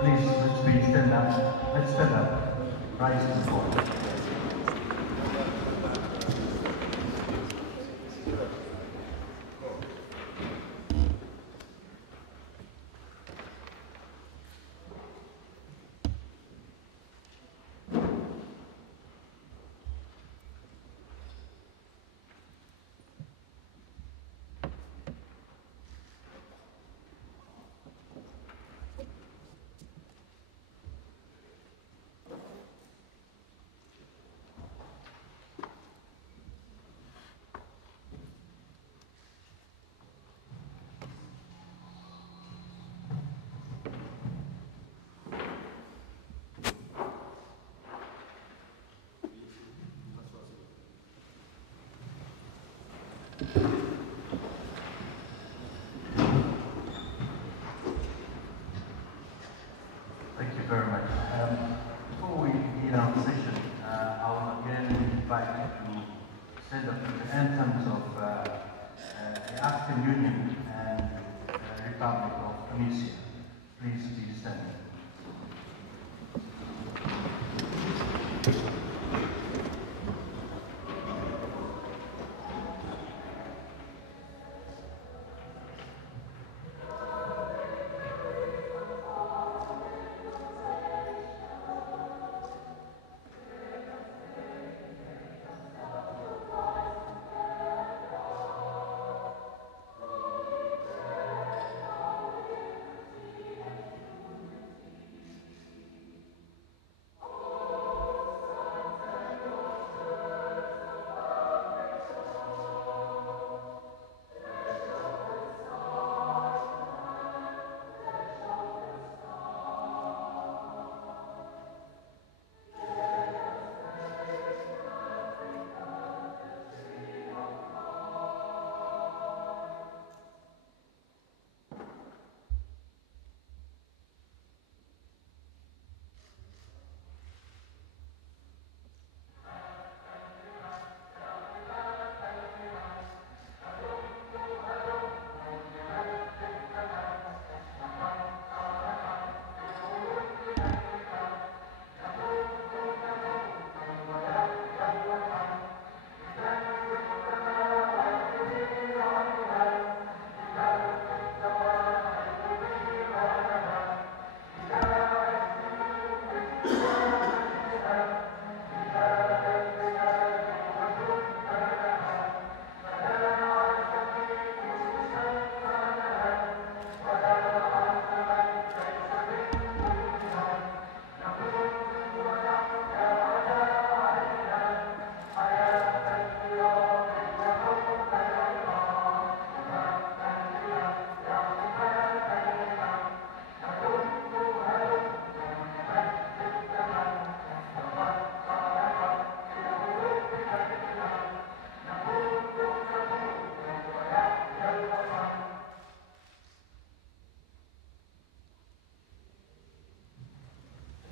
Please, let's stand up. Let's stand up. Rise to the floor. Thank you very much. Before we begin our session, I will again invite you to stand up to the anthems of the African Union and the Republic of Tunisia. Please be standing.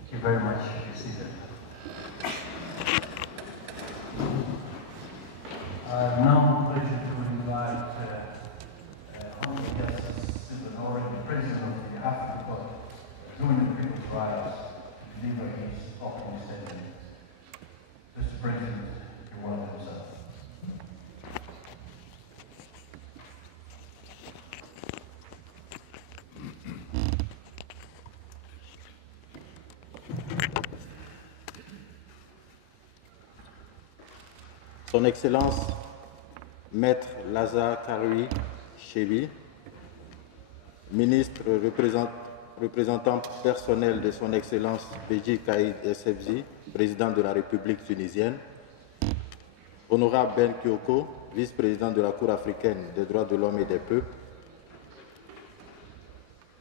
Thank you very much. You see that. Now, pleasure to invite honorable guests, Civil Lord, the President of the African Republic, join the People's Rise to deliver his opening statement. Mr. President, you're welcome, sir. Son Excellence, Maître Lazare Karoui Chebi, ministre représentant personnel de Son Excellence Béji Caïd Essebsi, président de la République tunisienne, Honorable Ben Kyoko, vice-président de la Cour africaine des droits de l'homme et des peuples,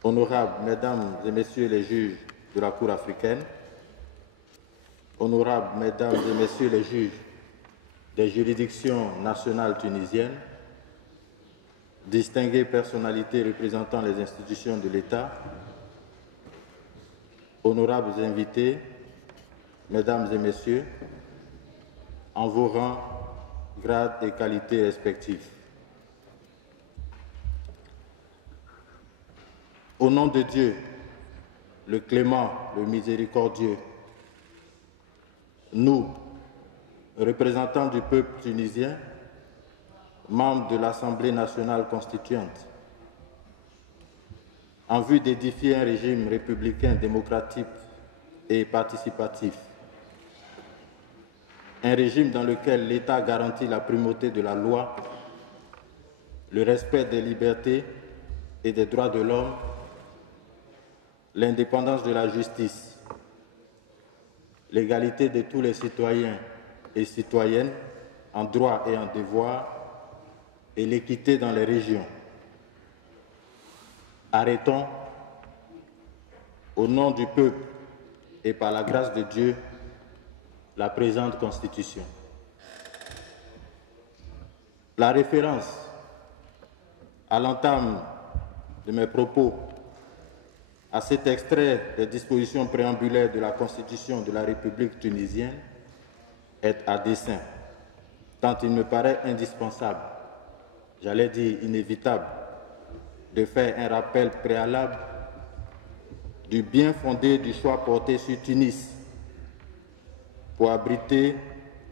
Honorables Mesdames et Messieurs les juges de la Cour africaine, Honorables Mesdames et Messieurs les juges des juridictions nationales tunisiennes, distinguées personnalités représentant les institutions de l'État, honorables invités, Mesdames et Messieurs, en vos rangs, grades et qualités respectifs. Au nom de Dieu, le clément, le miséricordieux, nous, représentants du peuple tunisien, membres de l'Assemblée nationale constituante, en vue d'édifier un régime républicain démocratique et participatif, un régime dans lequel l'État garantit la primauté de la loi, le respect des libertés et des droits de l'homme, l'indépendance de la justice, l'égalité de tous les citoyens et citoyennes en droit et en devoir, et l'équité dans les régions. Arrêtons, au nom du peuple et par la grâce de Dieu, la présente Constitution. La référence à l'entame de mes propos à cet extrait des dispositions préambulaires de la Constitution de la République tunisienne est à dessein, tant il me paraît indispensable, j'allais dire inévitable, de faire un rappel préalable du bien fondé du choix porté sur Tunis pour abriter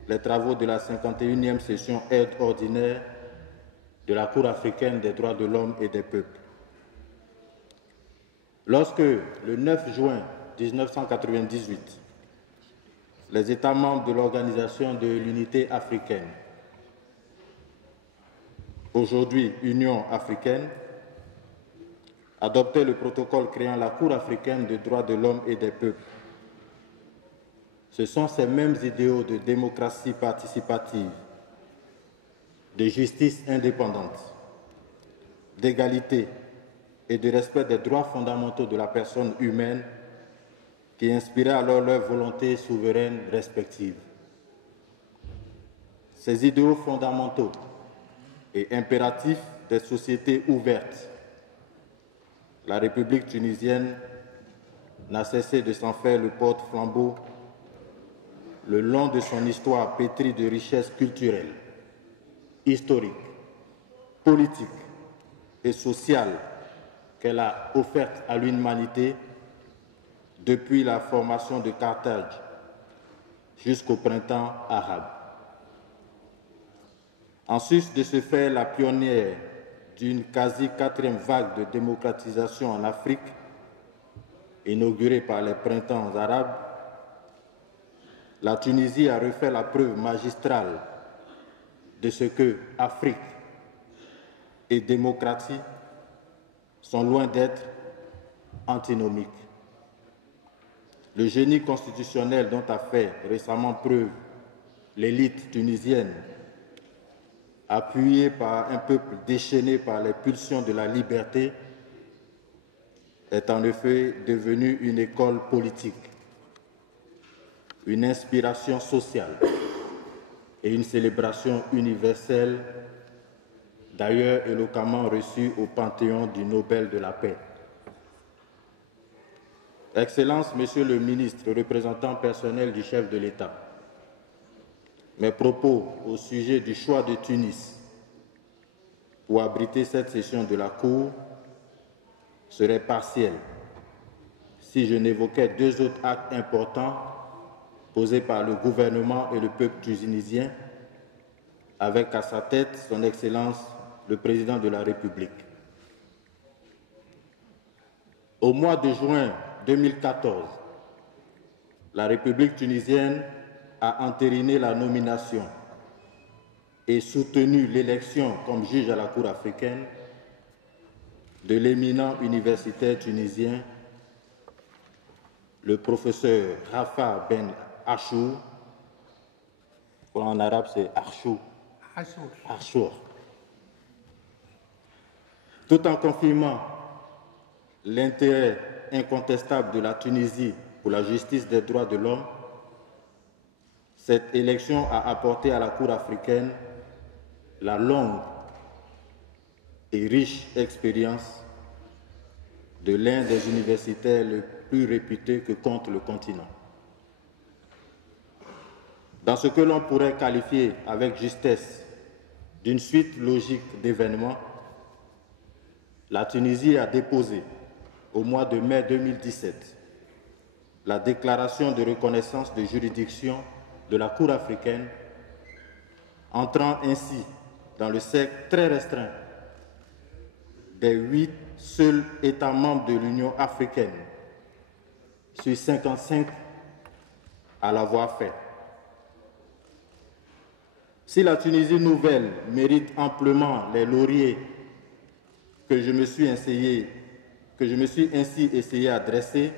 les travaux de la 51e session aide ordinaire de la Cour africaine des droits de l'homme et des peuples. Lorsque, le 9 juin 1998, les États membres de l'Organisation de l'Unité africaine, aujourd'hui Union africaine, adoptaient le protocole créant la Cour africaine des droits de l'homme et des peuples, ce sont ces mêmes idéaux de démocratie participative, de justice indépendante, d'égalité et de respect des droits fondamentaux de la personne humaine qui inspiraient alors leur volonté souveraine respective. Ces idéaux fondamentaux et impératifs des sociétés ouvertes, la République tunisienne n'a cessé de s'en faire le porte-flambeau le long de son histoire pétrie de richesses culturelles, historiques, politiques et sociales qu'elle a offertes à l'humanité depuis la formation de Carthage jusqu'au printemps arabe. En sus de se faire la pionnière d'une quasi quatrième vague de démocratisation en Afrique, inaugurée par les printemps arabes, la Tunisie a refait la preuve magistrale de ce que Afrique et démocratie sont loin d'être antinomiques. Le génie constitutionnel dont a fait récemment preuve l'élite tunisienne, appuyée par un peuple déchaîné par les pulsions de la liberté, est en effet devenu une école politique, une inspiration sociale et une célébration universelle, d'ailleurs éloquemment reçue au Panthéon du Nobel de la paix. Excellences, Monsieur le ministre, représentant personnel du chef de l'État, mes propos au sujet du choix de Tunis pour abriter cette session de la Cour seraient partiels si je n'évoquais deux autres actes importants posés par le gouvernement et le peuple tunisien, avec à sa tête son Excellence le Président de la République. Au mois de juin 2014, la République tunisienne a entériné la nomination et soutenu l'élection comme juge à la Cour africaine de l'éminent universitaire tunisien, le professeur Rafa Ben Achour, en arabe c'est Achour, tout en confirmant l'intérêt incontestable de la Tunisie pour la justice des droits de l'homme. Cette élection a apporté à la Cour africaine la longue et riche expérience de l'un des universitaires les plus réputés que compte le continent. Dans ce que l'on pourrait qualifier avec justesse d'une suite logique d'événements, la Tunisie a déposé au mois de mai 2017 la déclaration de reconnaissance de juridiction de la Cour africaine, entrant ainsi dans le cercle très restreint des 8 seuls États membres de l'Union africaine sur 55 à l'avoir fait. Si la Tunisie nouvelle mérite amplement les lauriers que je me suis ainsi essayé à dresser,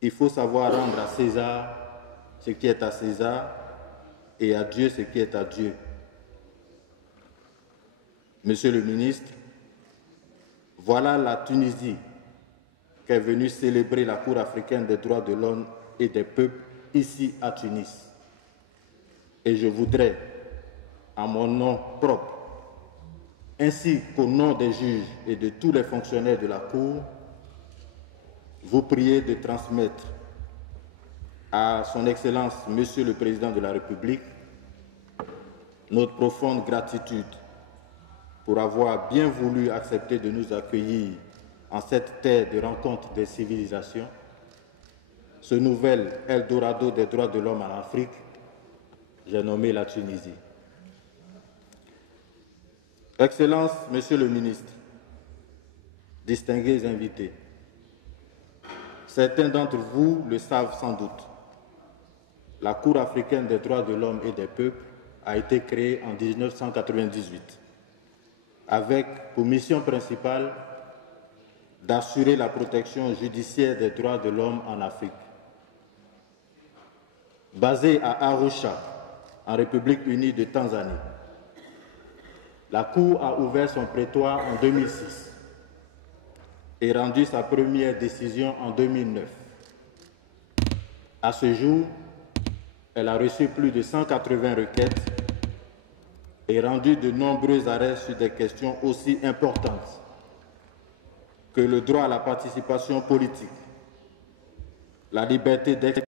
il faut savoir rendre à César ce qui est à César et à Dieu ce qui est à Dieu. Monsieur le ministre, voilà la Tunisie qu'est venue célébrer la Cour africaine des droits de l'homme et des peuples ici à Tunis. Et je voudrais, à mon nom propre, ainsi qu'au nom des juges et de tous les fonctionnaires de la Cour, vous prier de transmettre à son Excellence, Monsieur le Président de la République, notre profonde gratitude pour avoir bien voulu accepter de nous accueillir en cette terre de rencontre des civilisations, ce nouvel Eldorado des droits de l'homme en Afrique, j'ai nommé la Tunisie. Excellences, Monsieur le Ministre, distingués invités, certains d'entre vous le savent sans doute. La Cour africaine des droits de l'homme et des peuples a été créée en 1998 avec pour mission principale d'assurer la protection judiciaire des droits de l'homme en Afrique. Basée à Arusha, en République unie de Tanzanie, la Cour a ouvert son prétoire en 2006 et rendu sa première décision en 2009. À ce jour, elle a reçu plus de 180 requêtes et rendu de nombreux arrêts sur des questions aussi importantes que le droit à la participation politique, la liberté d'expression,